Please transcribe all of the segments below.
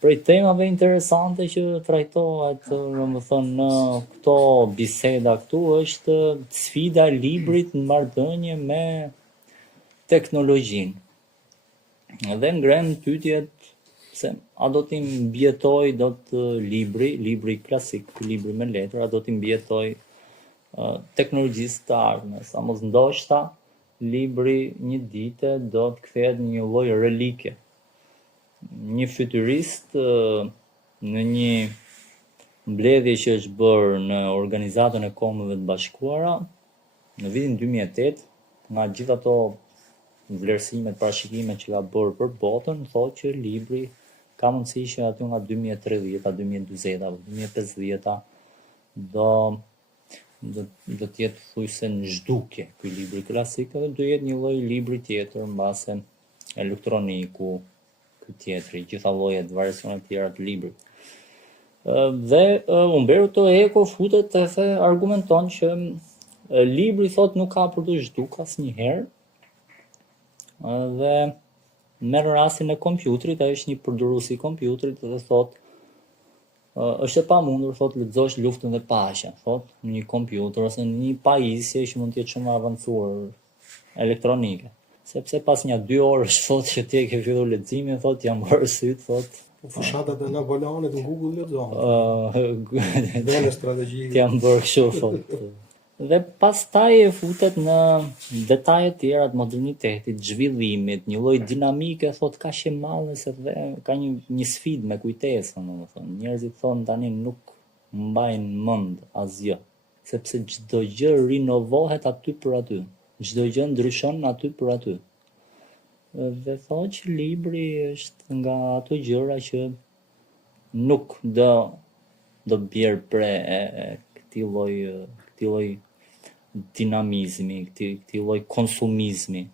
prej temave interesante që trajtohet, domethënë në këto biseda këtu është sfida e librit në marrëdhënie me teknologjinë. Dhe ngren pyetjet se a do t'i mbjetoj libri klasik, libri me letër, a do t'i mbjetoj teknologjisë të ardhmes, a mos ndoshta libri një dite do të kthehet në një lloj relike. Një fytyrist në një mbledhje që është bërë në Organizatën e Kombeve të Bashkuara në vitin 2008, nga gjithë ato vlerësimet, parashikimet që ka bërë për botën, thotë që libri ka mundësi që aty nga 2030, 2040, 2050 do të jetë thujse në zhdukje ky libri klasik, dhe do jetë një lloj libri tjetër mbase elektroniku, ky tjetri, gjitha llojet variacione tjera të librit. Dhe Umberto Eco futet dhe argumenton që libri thot nuk ka për të zhduk asnjëherë, dhe merr rastin e kompjuterit, ai është një përdorues i kompjuterit dhe thot është e pamundur, thot, lexosh Luftën dhe Paqen, thot, në një kompjuter ose në një pajisje që mund të jetë shumë avancuar elektronike. Sepse pas një 2 orësh, thot, që ti e ke filluar leximin, thot, jam bërë syt, thot. Fushatat e Napoleonit në Google lexohen. Dhe në strategji. Ti jam bërë kështu, thot. Dhe pastaj e futet në detajet tjera të modernitetit, zhvillimit, një lloj dinamike, thot, ka që madhe se dhe ka një sfidë me kujtesën, domethënë. Njerëzit thonë tani nuk mbajnë mend asgjë, sepse çdo gjë rinovohet aty për aty. Çdo gjë ndryshon aty për aty. Dhe thotë që libri është nga ato gjëra që nuk do bjerë pre këtij lloj dinamizmi, këtij lloj konsumizmi.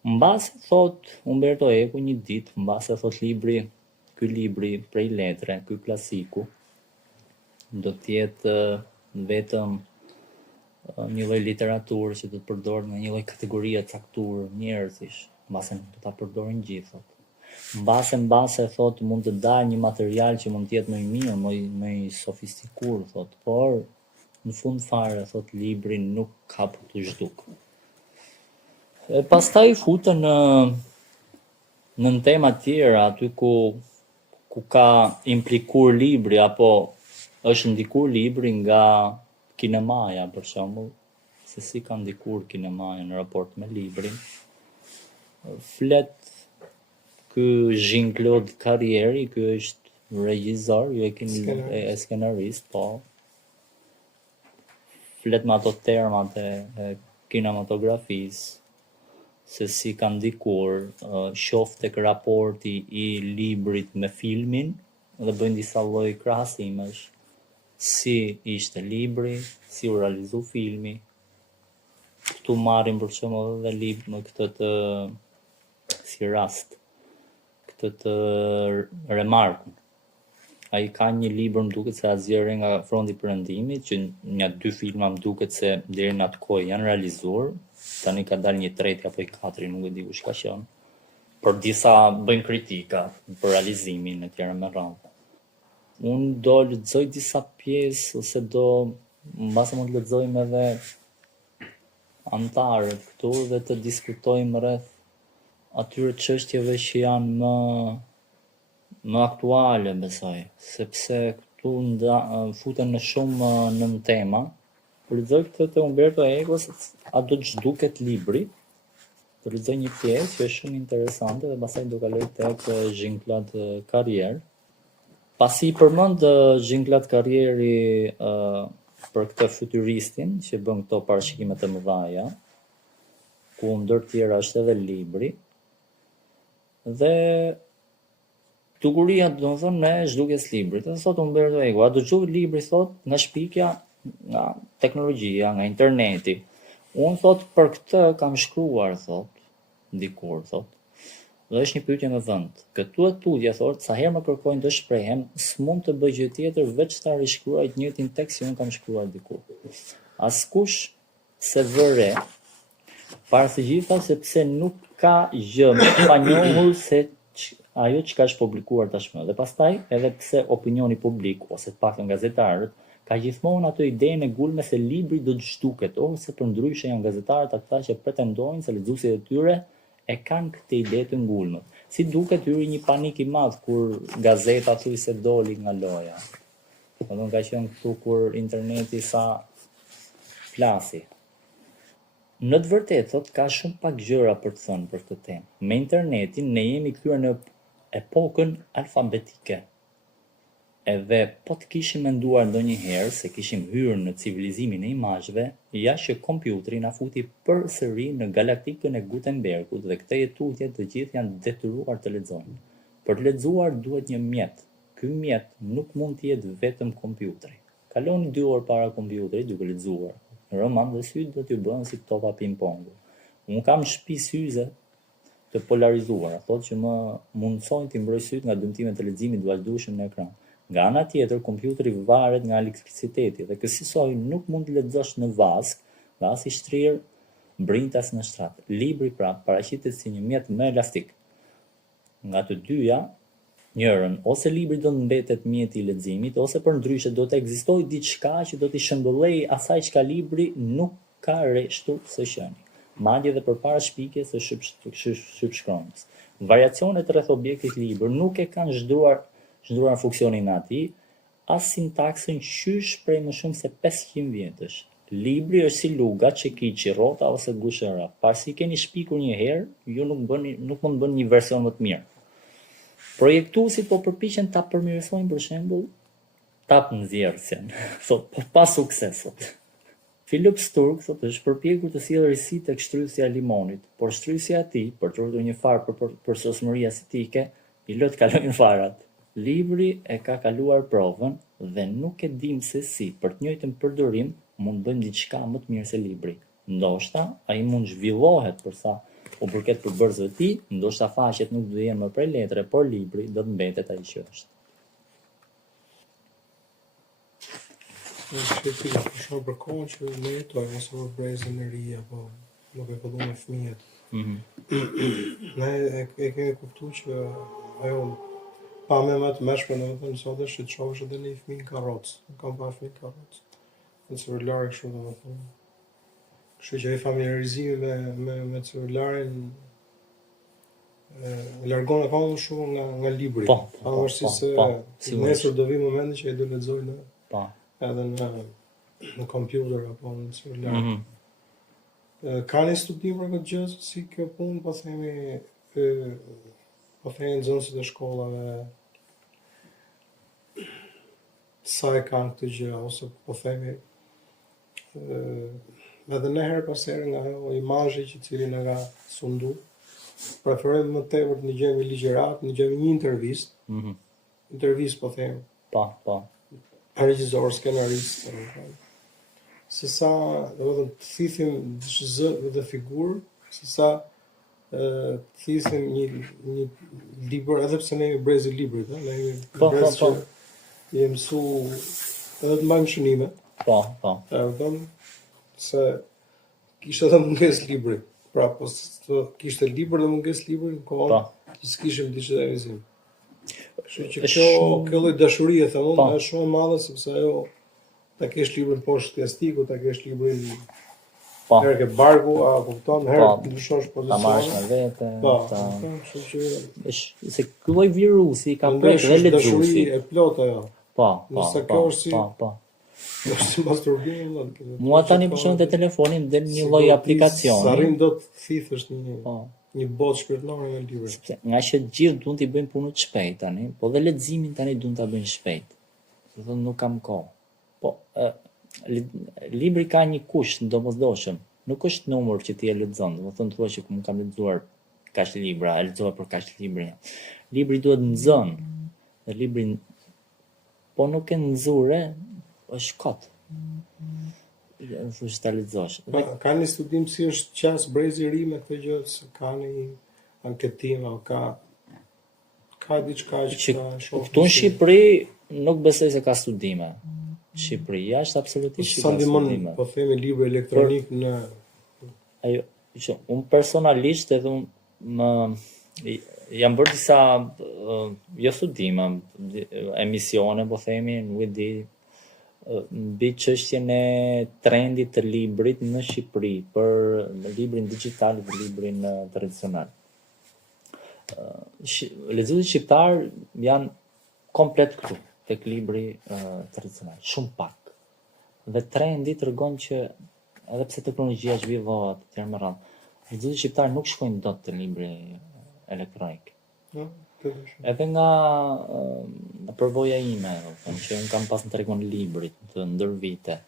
Mbase thot Umberto Eco një ditë, mbase thot ky libri prej letre, ky klasiku, do të jetë vetëm një lloj literaturë që do të përdoret në një lloj kategorie caktuar njerëzish, mbase do ta përdorin gjithë. Mbase thot mund të dalë një material që mund të jetë më i mirë, më i sofistikuar, thot, por në fund fare, thot, libri nuk ka për të zhduk. Pastaj futën në tema tjera, aty ku ka implikuar libri, apo është ndikur libri nga kinemaja, për shembull, se si ka ndikur kinemaja në raport me librin. Flet ky Jean-Claude Carrière, ky është regjisor, ju e keni skenarist, po. Flet me ato termat e kinematografisë, se si ka ndikur, qoftë tek raporti i librit me filmin, dhe bëjnë disa lloj krahasimesh, si ishte libri, si u realizu filmi. Këtu marrim për shembull edhe librin me këtë si rast, këtë remarkën. Ai ka një libër, më duket se Azjeri nga fronti i perëndimit, që nga 2 filma më duket se deri në atë kohë janë realizuar. Tani ka dalë një treti apo i katëri, nuk e di kush ka qenë. Por disa bëjnë kritika për realizimin e tjera me radhë. Unë do lexoj disa pjesë ose mbase mund të lexojmë edhe antarët këtu dhe të diskutojmë rreth atyre çështjeve që janë më aktuale, besoj, sepse këtu futen në shumë nën tema. Për lexoj këtë të Umberto Eco, a do të zhduket libri, të lexoj një pjesë që është shumë interesante dhe pastaj do kaloj tek Jean-Claude Carrière. Pasi përmend Jean-Claude Carrière për këtë futuristin që bën këto parashikimet e mëdha, ku ndër tjera është edhe libri, dhe dukuria domethënë me zhdukjes librit. Dhe thot Umberto Eco, a do zhduket libri, thot, nga shpikja, nga teknologjia, nga interneti. Unë thot për këtë kam shkruar, thot, dikur, thot. Dhe është një pyetje me vend. Këtu e tutje, thot, sa herë më kërkojnë të shprehem, s'mund të bëj gjë tjetër veç ta rishkruaj të njëjtin tekst që unë kam shkruar dikur. Askush se vëre, para së gjitha sepse nuk ka gjë më panjohur se ajo çka është publikuar tashmë. Dhe pastaj edhe pse opinioni publik ose të paktën gazetarët ka gjithmonë ato idenë e gulme se libri do të zhduket, ose për ndryshe janë gazetarët ata që pretendojnë se lexuesit e tyre e kanë këtë ide të ngulme. Si duket hyri një panik i madh kur gazeta thuj se doli nga loja. Domethënë ka qenë këtu kur interneti sa flasi. Në të vërtetë thot ka shumë pak gjëra për të thënë për këtë temë. Me internetin ne jemi kthyer në epokën alfabetike. Edhe po të kishim menduar ndonjëherë se kishim hyrë në civilizimin e imazheve, ja që kompjuteri na futi përsëri në galaktikën e Gutenbergut dhe këtë jetutje të gjithë janë detyruar të lexojnë. Për të lexuar duhet një mjet. Ky mjet nuk mund të jetë vetëm kompjuteri. Kaloni 2 orë para kompjuterit duke lexuar. Roman dhe syt do t'ju bëhen si topa ping-pongu. Unë kam në shtëpi syze të polarizuara, thotë që më mundsojnë t'i mbroj syt nga dëmtimet e leximit të vazhdueshëm në ekran. Nga ana tjetër, kompjuteri varet nga elektrisiteti dhe kësaj nuk mund të lexosh në vask dhe as i shtrirë brintas në shtrat. Libri pra paraqitet si një mjet më elastik. Nga të dyja, njërën, ose libri do të mbetet mjeti i leximit, ose për ndryshe do të ekzistojë diçka që do t'i shëmbullej asaj çka libri nuk ka rreshtur së qeni. Madje edhe përpara shpikjes së shtypshkronjës. Variacionet rreth objektit libër nuk e kanë zhduar funksionin e ati, as sintaksën qysh prej më shumë se 500 vjetësh. Libri është si luga, çekiçi, rrota ose gushëra. Pasi keni shpikur një herë, ju nuk mund të bëni një version më të mirë. Projektuesit po përpiqen ta përmirësojnë për shembull tapnxjerrësin. Thot, po pa sukses sot. Philip Sturk thot është përpjekur të sjellë risi tek shtrysja e limonit, por shtrysja e tij, për të rritur një farë për sosmëria sitike, i lë të kalojnë farat. Libri e ka kaluar provën dhe nuk e dim se si për të njëjtën përdorim mund bëjmë diçka më të mirë se libri. Ndoshta ai mund zhvillohet për sa u përket përbërësve të tij, ndoshta faqet nuk do jenë më prej letre, por libri do të mbetet ai që është. Është për shumë për kohën që ne jetojmë ose për brezën e ri apo nuk e pëllu me fëmijët. Ne e kemi kuptuar që ajo pa me më të mëshme në të sot është që të shohësh edhe një fëmijë në karrocë. Nuk kam pa fëmijë në karrocë. Në celular kështu domethënë. Kështu që ai familiarizimi me celularin largon akoma shumë nga libri. Pavarësisht se nesër do vi momenti që ai do lexojë edhe në kompjuter apo në celular. Ka një studim për këtë gjë si kjo punë, po themi nxënësit e shkollave sa e kanë këtë gjë, ose po themi edhe ne herë pas here nga ajo imazhi që cilin e ka sundu, preferojmë më tepër të ndëgjojmë ligjërat, ndëgjojmë një intervistë. Intervistë po themi. Regjisor, skenarist, se sa të thithim zë dhe figurë, se sa të thithim një libër, edhe pse ne jemi brezi librit, ne jemi brez që jemi mësu edhe të mbajmë shënime. Se kishte edhe munges libri. Pra, po kishte libër dhe munges libri, në kohë që s'kishim digitalizim. Kështu që kjo lloj dashurie thënë është shumë e madhe sepse ajo ta kesh librin poshtë plastiku, ta kesh librin herë ke barku, a kupton, herë ndryshosh pozicione. Ta marrësh me vete. Kështu që se ky lloj virusi ka prek dhe lexuesi. Dashuri e plot ajo. Nëse kjo është si është si masturbim. Mua tani për shembull te telefoni më del një lloj aplikacioni. S'arrim dot thithësh një botë shpirtërore me libra. Sepse nga që gjithë duan t'i bëjnë punën shpejt tani, po dhe leximin tani duan ta bëjnë shpejt. Do thonë nuk kam kohë. Po libri ka një kusht domosdoshëm. Nuk është numër që ti e lexon, do thonë thua që më kam lexuar kaq libra, e lexova për kaq libra. Libri duhet nxënë. Dhe libri po nuk e nxurë, është kot. Thush ta lexosh. Ka një studim si është qas brezi i ri me këtë gjë, se ka një anketim apo ka diçka që shoh. Këtu në Shqipëri nuk besoj se ka studime. Shqipëri jashtë absolutisht ka studime. Po themi libër elektronik në ajo, unë personalisht edhe unë Jam bërë disa jo studime, emisione, po themi, nuk e di, mbi çështjen e trendit të librit në Shqipëri, për librin digjital dhe librin tradicional. Lexuesit shqiptar janë komplet këtu, tek libri tradicional, shumë pak. Dhe trendi tregon që edhe pse teknologjia zhvillohet etj më radh, lexuesit shqiptar nuk shkojnë dot te libri elektronik. Edhe nga përvoja ime, që unë kam pas në tregon librit të ndër vite,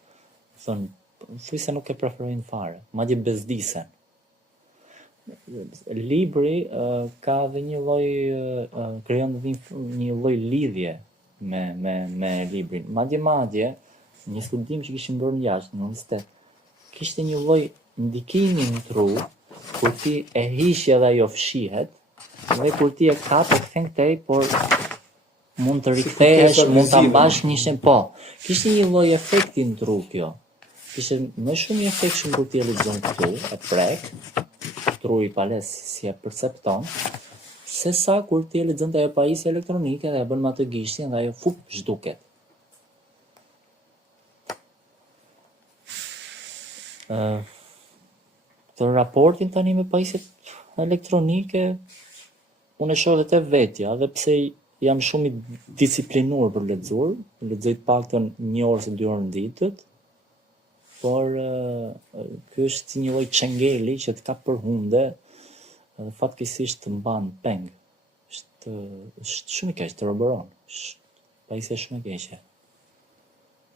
thuj se nuk e preferojnë fare, madje bezdisen. Libri ka dhe një lloj krijon një lloj lidhje me librin. Madje një studim që kishim bërë jashtë në universitet, kishte një lloj ndikimi në tru, kur ti e hiqje dhe ajo fshihet, dhe kur ti e kap e kthen këtej, por mund të rikthehesh, mund ta mbash njëshin, po. Kishte një lloj efekti në tru kjo. Kishte më shumë i efektshëm kur ti e lexon këtu, e prek, tru i pales si e percepton, se sa kur ti e lexon te ajo pajisje elektronike dhe e bën me atë gishtin dhe ajo zhduket. Të raportin tani me pajisjet elektronike, unë e shoh edhe te vetja, edhe pse jam shumë i disiplinuar për lexuar, lexoj të paktën 1 orë ose 2 orë në ditët, por ky është si një lloj çengeli që të ka përhunde dhe fatkeqësisht të mban peng. Është shumë i keq, të roboron. Pajisje shumë e keqe.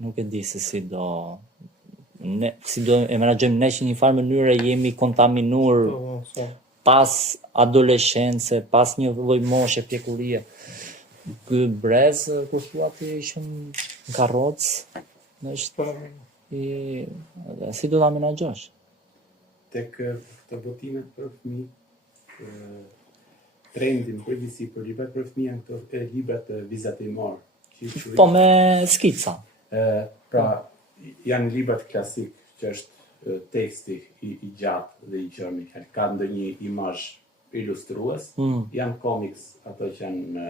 Nuk e di se si do e menaxhojmë ne që një farë mënyre jemi kontaminuar pas adoleshencë, pas një lloj moshe pjekurie. Ky brez, kur thua ti ishim në karrocë, është si do ta menaxhosh? Tek këto botimet për fëmijë, trendin përgjithësi për librat për fëmijë janë këto librat vizatimor. Po me skica. Pra janë librat klasik që është teksti i gjatë dhe i gjërmi, ka ndonjë imazh ilustrues, janë komiks, ato që janë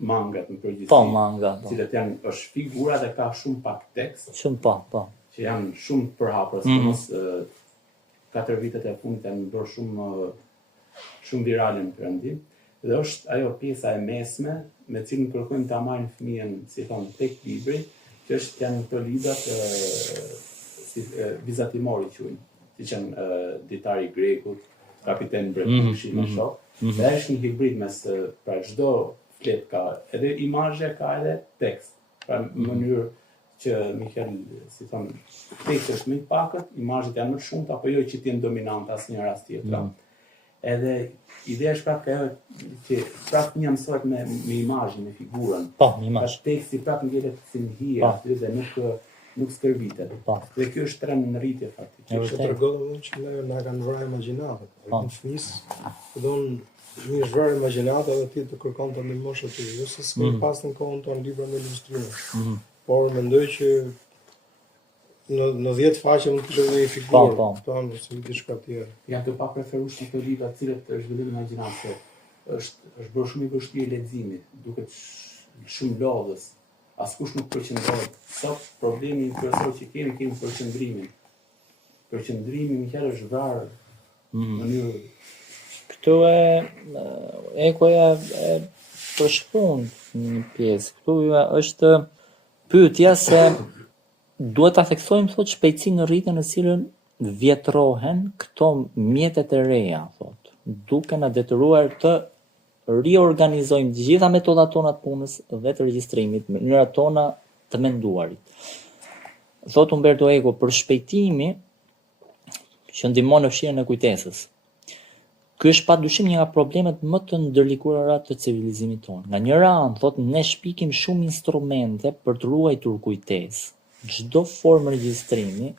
mangat në përgjithësi. Po, manga. Cilat është figura dhe ka shumë pak tekst. Shumë po. Që janë shumë përhapur, sidomos 4 vitet e fundit janë bërë shumë virale në Perëndim. Dhe është ajo pjesa e mesme me cilën kërkojmë ta marrin fëmijën, si thon, tek libri, që janë këto librat vizatimori quajnë, siç janë Ditari i Grekut, Kapiten Bretushi me shok. Dhe është një hibrid mes pra çdo flet ka edhe imazhe, ka edhe tekst. Pra në mënyrë që Michael, si thon, teksti është më i pakët, imazhet janë më të shumta, apo jo që të jenë dominante asnjë rast tjetër. Edhe ideja është prapë ajo që prapë një mësohet me imazhin, me figurën. Po, me imazh. Teksti prapë ngjelet si në hije aty dhe nuk skërvitet. Dhe kjo është trend në rritje faktikisht. Kjo tregon që na kanë vrarë imagjinatën. Në fëmijë, fillon një zhvarë imagjinate dhe ti të kërkon të ndihmosh aty, jo se s'ke pas në kohën tonë libra me ilustrime. Por mendoj që në 10 faqe mund të lëvë një figurë, tonë si diçka tjetër. Janë të papreferueshme këto libra të cilët është zhvillim imagjinatë. Është bërë shumë i vështirë leximi, duket shumë lodhës. Askush nuk përqendrohet. Sot problemi kryesor që kemi përqendrimin. Përqendrimi më herë është vrarë në mënyrë. Këtu ekoja e përshkruan një pjesë. Këtu është pyetja se duhet ta theksojmë thot shpejtësi në rritjen në cilën vjetrohen këto mjetet e reja, thot, duke na detyruar të riorganizojmë të gjitha metodat tona të punës dhe të regjistrimit, mënyrat tona të menduarit. Thot Umberto Eco për shpejtimi që ndihmon në fshirjen e kujtesës. Ky është padyshim një nga problemet më të ndërlikuara të civilizimit tonë. Nga njëra anë, thot, ne shpikim shumë instrumente për të ruajtur kujtesë. Çdo formë regjistrimi,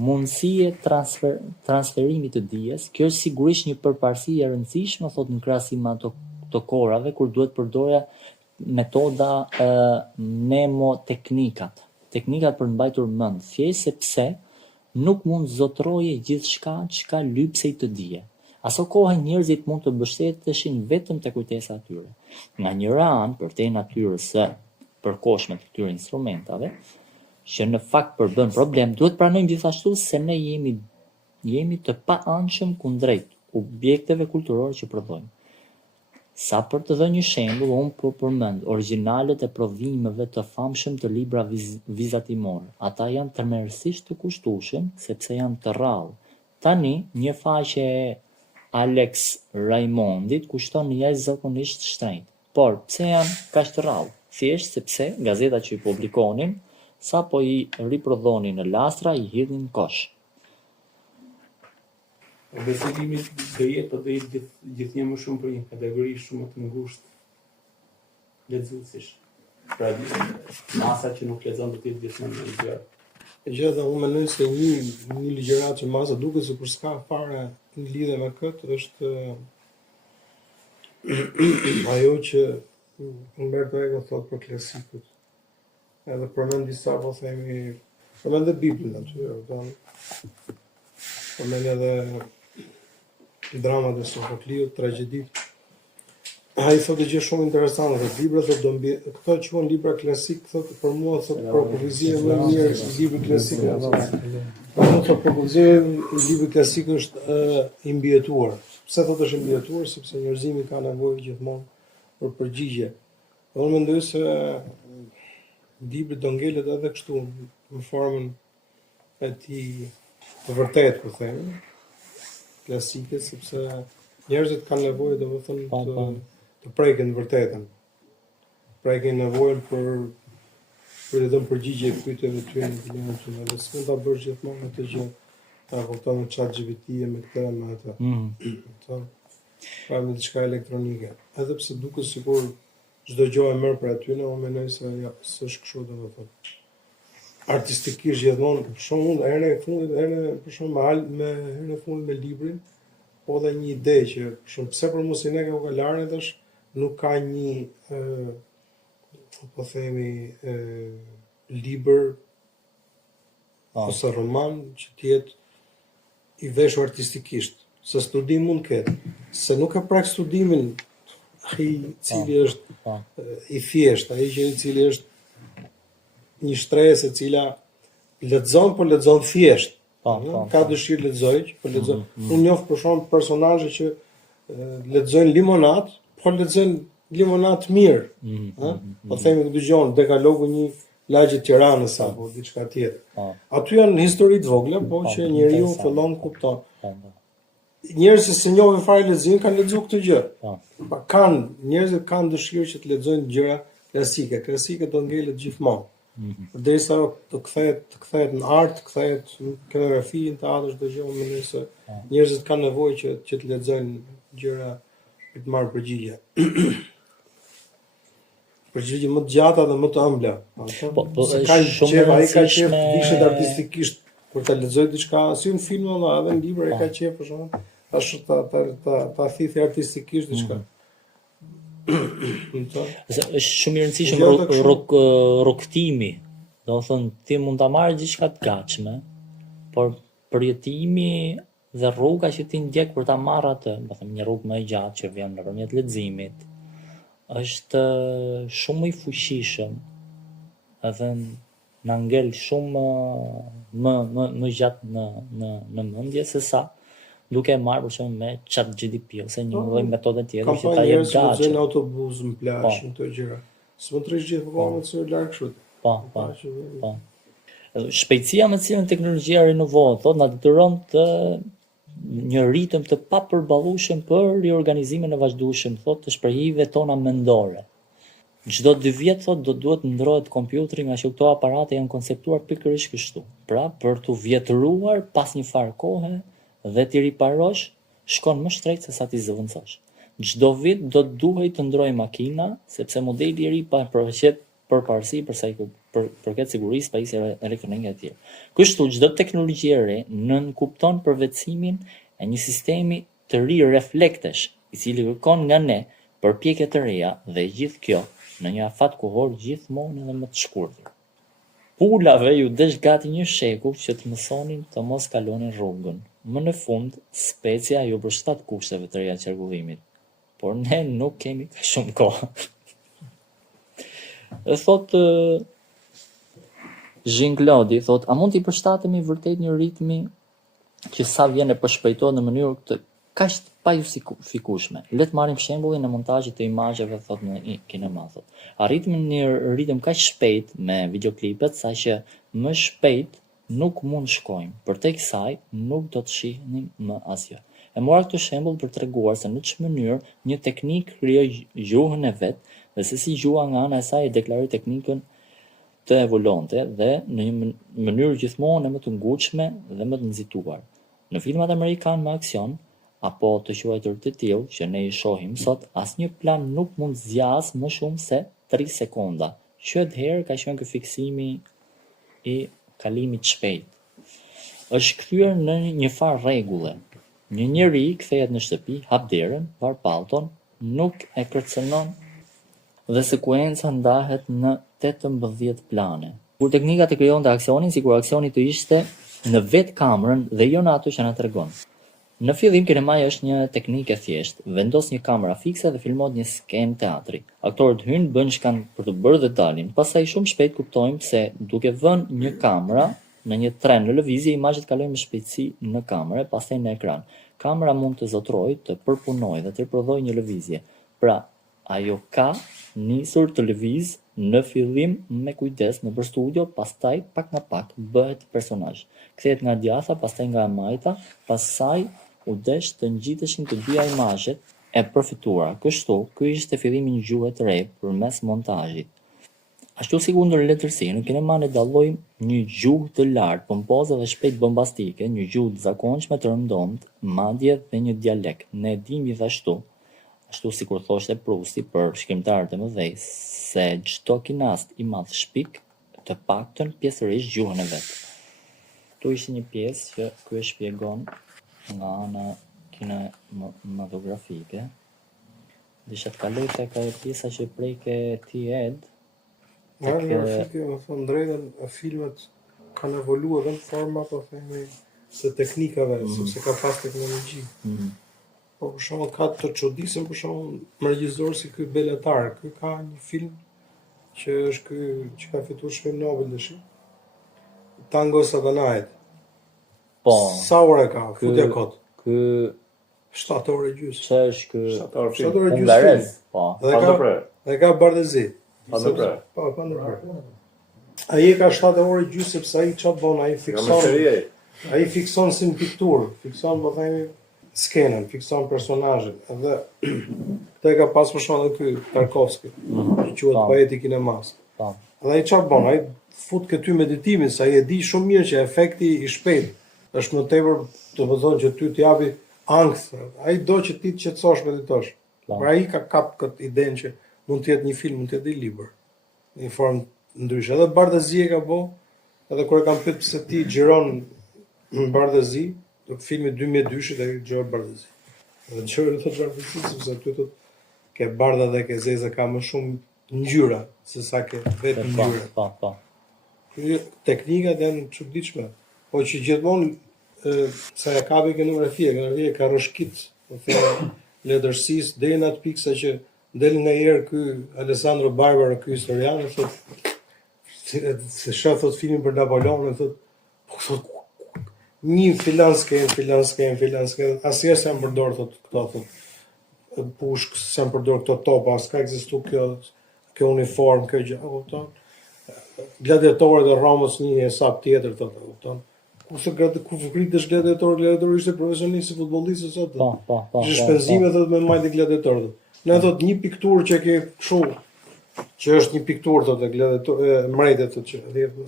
mundësie transferimit të dijes, kjo është sigurisht një përparësi e rëndësishme, thot, në krahasim me ato të korave, kur duhet përdorja metoda mnemotechnikat, teknikat për mbajtur mend, thjesht sepse nuk mund zotroje gjithçka që ka lypsej të dije. Aso kohë njerëzit mund të mbështeteshin vetëm te kujtesa e tyre. Nga njëra anë, përtej natyrës së përkohshme të këtyre instrumentave, që në fakt përbën problem, duhet pranojmë gjithashtu se ne jemi të paanshëm kundrejt objekteve kulturore që prodhojmë. Sa për të dhënë një shembull, unë po përmend originalet e prodhimeve të famshëm të libra vizatimor. Ata janë tërmërësisht të kushtueshëm sepse janë të rrallë. Tani, një faqe e Alex Raimondit kushton jashtëzakonisht shtrenjtë. Por pse janë kaq të rrallë? Thjesht sepse gazetat që i publikonin, sa po i riprodhonin në lastra, i hidhin kosh. Besimimi do jetë do jetë gjithnjë më shumë për një kategori shumë të ngushtë lexuesish. Pra masa që nuk lexon do të jetë gjithmonë më e gjatë. Gjithë unë mendoj se një ligjërat që masa duket sikur s'ka fare në lidhje me këtë është ajo që Umberto Eco thot për klasikut. Edhe përmend disa, po themi, përmend dhe Biblën aty, përmend edhe dramat e Sofokliut, tragjeditë. Ai thotë gjë shumë interesante, që libra thotë këto quhen libra klasik, thotë për mua thotë për poezinë më mirë libri klasik. Por thotë për poezinë libri klasik është i mbijetuar. Pse thotë është i mbijetuar? Sepse njerëzimi ka nevojë gjithmonë për përgjigje. Unë mendoj se libri do ngelet edhe kështu në formën e tij të vërtetë, po themi, klasike, sepse njerëzit kanë nevojë domethënë të prekin vërtetën. Prekin nevojën për të dhënë përgjigje pyetjeve të tyre, dhe s'mund ta bësh gjithmonë atë gjë. Ta kupton me ChatGPT me këtë me atë. Pra me diçka elektronike. Edhe pse duket sikur çdo gjë e merr për aty, unë mendoj se ja, s'është kështu domethënë. Artistikisht gjithmonë, për shembull, herën e fundit, për shembull, herën e fundit me librin, po dhe një ide që, pse për mos i ne ka kalarën tash, nuk ka një, po themi, libër ose roman që t'jetë i veshur artistikisht. Se studim mund ketë, se nuk e prek studimin ai cili është i thjesht, ai që i cili është një shtresë e cila lexon, po lexon thjesht. Ka dëshirë lexoj, po lexon. Unë njoh për shembull personazhe që lexojnë limonat, po lexojnë limonat mirë. Po themi që dëgjon dekalogu një lagje Tiranës apo diçka tjetër. Aty janë histori të vogla, po që njeriu fillon kupton. Njerëzit se njohin fare lexim kanë lexuar këtë gjë. Njerëzit kanë dëshirë që të lexojnë gjëra klasike. Klasike do ngelet gjithmonë. Derisa të kthehet në art, të kthehet në kinegrafi, në teatr, çdo gjë, unë mendoj se njerëzit kanë nevojë që të lexojnë gjëra për të marrë përgjigje. Përgjigje më të gjata dhe më të ëmbla. Ai ka qef vishet artistikisht kur ta lexoj diçka, si në film edhe në libër, ai ka qef për shkak ta thithë artistikisht diçka. Është shumë i rëndësishëm rrugtimi. Do të thonë ti mund ta marrësh diçka të gatshme, por përjetimi dhe rruga që ti ndjek për ta marrë atë, do të them një rrugë më e gjatë që vjen nëpërmjet leximit, është shumë i fuqishëm. Edhe na ngel shumë më gjatë në mendje se sa duke marrë për shembull me ChatGPT ose një lloj metode tjetër që ta jep gatshëm. Ka në autobus, në plazh, në këto gjëra. S'mund të rrish gjithmonë me celular kështu. Po. Shpejtësia me cilën teknologjia rinovohet, thotë na detyron të një ritëm të papërballueshëm për riorganizimin e vazhdueshëm, thotë të shprehjeve tona mendore. Çdo 2 vjet thotë do duhet ndrohet kompjuteri, nga që këto aparate janë konceptuar pikërisht kështu. Pra, për t'u vjetëruar pas një farë kohe dhe ti riparosh, shkon më shtrejt se sa ti zëvendësosh. Çdo vit do duhet të ndroj makina, sepse modeli i ri përfshet përparësi për sa i përket sigurisë, pajisjeve elektronike e tjera. Kështu çdo teknologji e re nënkupton përvetësimin e një sistemi të ri reflektesh, i cili kërkon nga ne përpjekje të reja, dhe gjithë kjo në një afat kohor gjithmonë edhe më të shkurtër. Pulave ju desh gati një sheku që të mësonin të mos kalonin rrugën. Më në fund, specia ju përshtat kushteve të reja qarkullimit, por ne nuk kemi ka shumë kohë. E thot Jean-Claude, thot, a mund t'i përshtatemi vërtet një ritmi që sa vjen e përshpejtohet në mënyrë të kaq pa justifikueshme. Le të marrim shembullin e montazhit të imazheve thot në kinema thot. Arritëm një ritëm kaq shpejt me videoklipet saqë më shpejt nuk mund shkojmë. Përtej kësaj nuk do të shihnim më asgjë. E mora këtë shembull për treguar se në çfarë mënyrë një teknik krijoi gjuhën e vet dhe se si gjuha nga ana e saj e deklaroi teknikën të evolonte dhe në një mënyrë gjithmonë më të ngutshme dhe më të nxituar. Në filmat amerikan me aksion apo të quajtur të tillë që ne i shohim sot, asnjë plan nuk mund zgjas më shumë se 3 sekonda. Qëtë herë ka qenë ky fiksimi i kalimit shpejt. Është kthyer në një farë rregulle. Një njeri kthehet në shtëpi, hap derën, var pallton, nuk e kërcënon dhe sekuenca ndahet në 18 plane. Kur teknika të krijonte aksionin, sikur aksioni të ishte në vetë kamerën dhe jo në ato që na tregon. Në fillim kinemaja është një teknikë e thjeshtë. Vendos një kamera fikse dhe filmohet një skenë teatri. Aktorët hyjnë, bëjnë çka për të bërë dhe dalin. Pastaj shumë shpejt kuptojmë se duke vënë një kamera në një tren në lëvizje, imazhet kalojnë me shpejtësi në kamerë, pastaj në ekran. Kamera mund të zotrojë, të përpunojë dhe të riprodhojë një lëvizje. Pra, ajo ka nisur të lëviz në fillim me kujdes nëpër studio, pastaj pak nga pak bëhet personazh. Kthehet nga djatha, pastaj nga e majta, pastaj u desh të ngjiteshin të dyja imazhet e përfituara. Kështu, ky ishte fillimi i një gjuhe të re përmes montazhit. Ashtu si kundër letërsi, në kinema ne dallojmë një gjuhë të lartë, pompoze dhe shpejt bombastike, një gjuhë të zakonshme të rëndomt, madje dhe një dialekt. Ne dim gjithashtu, ashtu si kur thoshte Prusti për shkrimtarët e mëdhej, se çdo kinast i madh shpik të paktën pjesërisht gjuhën e vet. Ktu ishte një pjesë që ky e shpjegon nga ana kinematografike. Disha të kaloj tek ajo pjesa që preke ti Ed. Nga grafike, më thonë drejtën, filmet kanë evoluar dhe në forma, po themi, të teknikave, sepse ka pas teknologji. Po për shembull ka të çuditshëm për shembull një regjisor si ky Belatar, ky ka një film që është ky që ka fituar çmim Nobel tash. Tango Satanait. Po. Sa ora ka? Futja kot. Ky 7 orë gjysmë. Ç'është ky? 7 orë gjysmë. Hungarez. Po. Dhe ka Bardezi. Pa ndërprer. Po, pa ndërprer. Ai ka 7 orë gjysmë sepse ai çfarë bën, ai fikson. Ai fikson si në pikturë, fikson po themi skenën, fikson personazhin. Edhe këtë ka pas për shembull ky Tarkovski, që quhet poeti i kinemas. Po. Dhe ai çfarë bën? Ai fut këty meditimin, sa ai e di shumë mirë që efekti i shpejt është më tepër, do të thonë që ty të japi ankth. Ai do që ti të qetësosh meditosh. Por ai ka kap këtë idenë që mund të jetë një film, mund të jetë një libër. Në formë ndryshe. Edhe Bardezi e ka bë, edhe kur e kam pyet pse ti xhiron Bardezi, do filmi 2002 dhe xhiro Bardezi. Dhe çfarë do thotë Bardezi, sepse ty thotë ke bardha dhe ke zeza ka më shumë ngjyra se sa ke vetë ngjyra. Po. Teknika janë çuditshme. Po që gjithmonë sa e kapi kinematografia ka rrëshqit, po thënë letërsisë deri në atë pikë sa që del nga herë ky Alessandro Barbaro, ky historian, thotë se shoh thot filmin për Napoleonin, thotë një filan sken, asnjëherë s'jam përdor këto pushk, s'jam përdor këto topa, s'ka ekzistuar kjo uniform, kjo gjë, kupton? Gladiatorët e Romës një hesap tjetër, thotë, kupton? Ku fritesh gladiatori ishte profesionist si futbollist sot. Po. Ishte shpenzime thotë me majtë gladiatorët. Ne thotë një pikturë që ke kështu, që është një pikturë thotë gladiator mbretët thotë që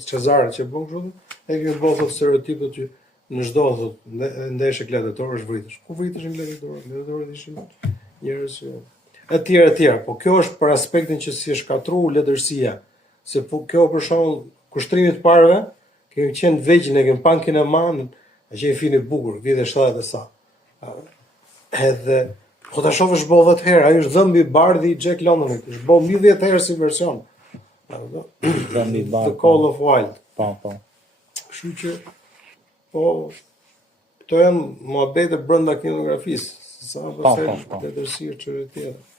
Cezare që bën kështu, e ke bën thotë stereotipet që në çdo thotë ndeshje gladiator është vritesh. Ku vritesh një gladiator? Gladiatorët ishin njerëz etj. Po kjo është për aspektin që si është katruar letërsia, se po kjo për shembull kushtrimi të parëve kemi qenë të vegjël, ne kemi pan kineman, a që e fini bukur, vite 70 e sa. Edhe po ta shohësh bo 10 herë, ai është dhëmbi bardhi i Jack Londonit, është bo 10 herë si version. The Call of Wild. Po. Kështu që, po, këto janë muhabete brenda kinematografisë, sa përse letërsirë që tjetër.